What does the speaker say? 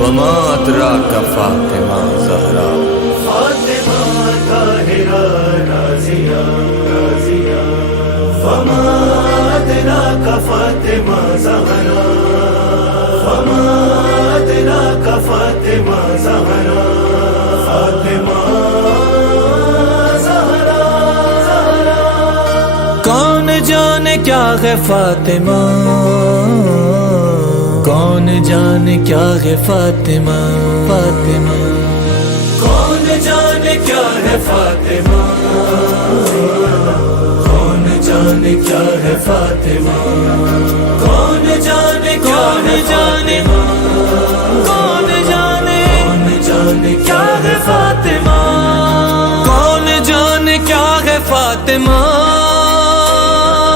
وما ادراک فاطمہ زہرا، فاطمہ طاہرہ رازیہ رازیہ، وما ادراک فاطمہ زہرا، وما ادراک فاطمہ زہرا، فاطمہ زہرا زہرا۔ کون جانے کیا ہے فاطمہ، کون جانے کیا ہے فاطمہ، فاطمہ کون جانے کیا ہے فاطمہ، کون جانے کیا ہے فاطمہ، کون جانے کون جانے کون جانے کون جانے کیا ہے فاطمہ، کون جانے کیا ہے فاطمہ،